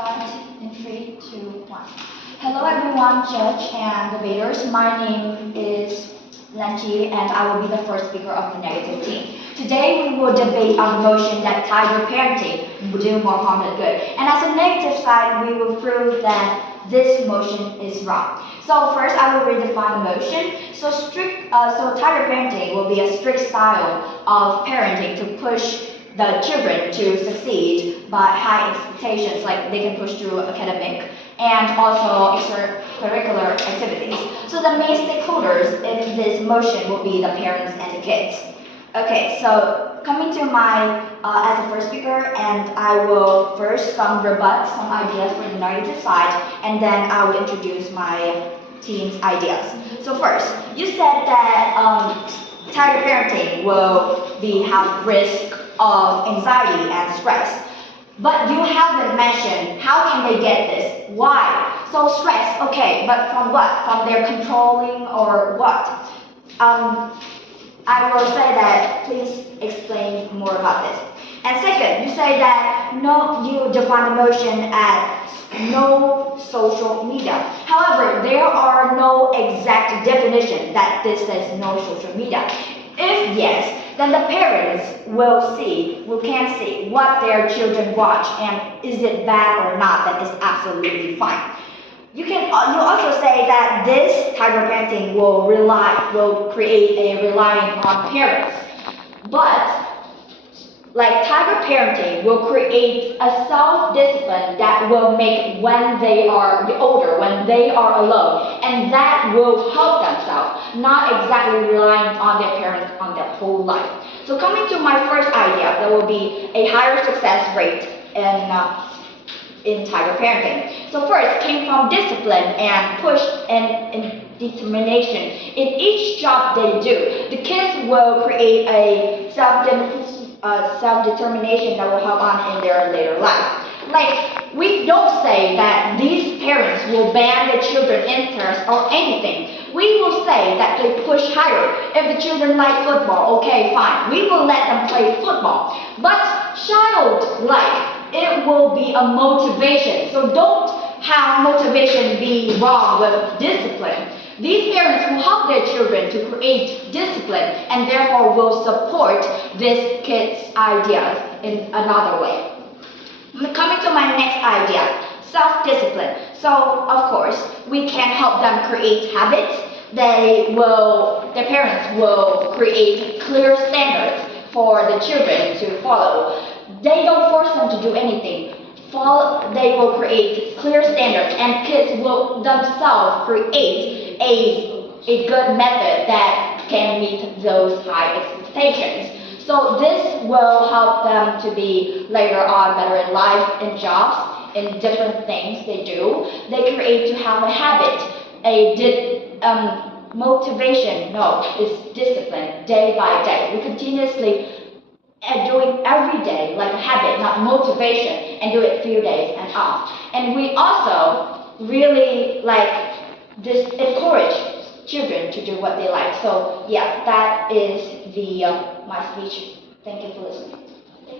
In 3, 2, 1. Hello everyone, judge and debaters. My name is Lan Chi and I will be the first speaker of the negative team. Today we will debate on the motion that tiger parenting will do more harm than good. And as a negative side, we will prove that this motion is wrong. So first I will redefine the motion. So tiger parenting will be a strict style of parenting to push the children to succeed by high expectations, like they can push through academic and also extracurricular activities. So the main stakeholders in this motion will be the parents and the kids. Okay, so coming to my as a first speaker, and I will first rebut some ideas from the negative side, and then I will introduce my team's ideas. So first, you said that tiger parenting will have risk of anxiety and stress. But you haven't mentioned how can they get this? Why? So stress, okay, but from what? From their controlling or what? I will say that please explain more about this. And second, you say that you define emotion as no social media. However, there are no exact definition that this says no social media. If yes, then the parents can see what their children watch and is it bad or not, that is absolutely fine. You also say that this tiger parenting will create a relying on parents. But like tiger parenting will create a self-discipline that will make when they are older, when they are alone, and that will help themselves, not exactly relying on their parents on their whole life. So coming to my first idea, there will be a higher success rate in tiger parenting. So first came from discipline and push and determination. In each job they do, the kids will create a self-determination that will help on in their later life. Like, we don't say that these parents will ban the children's interest or anything. We will say that they push higher. If the children like football, okay, fine. We will let them play football. But childlike, it will be a motivation. So don't have motivation be wrong with discipline. These parents will help their children to create discipline and therefore will support this kid's ideas in another way. Coming to my next idea, self-discipline. So of course, we can help them create habits. Their parents will create clear standards for the children to follow. They don't force them to do anything. They will create clear standards, and kids will themselves create a good method that can meet those high expectations. So this will help them to be later on better in life, in jobs, in different things they do. They create to have a habit, motivation, is discipline, day by day. We continuously doing every day, like a habit, not motivation, and do it few days and off. And we also really encourage children to do what they like. So yeah, that is my speech. Thank you for listening.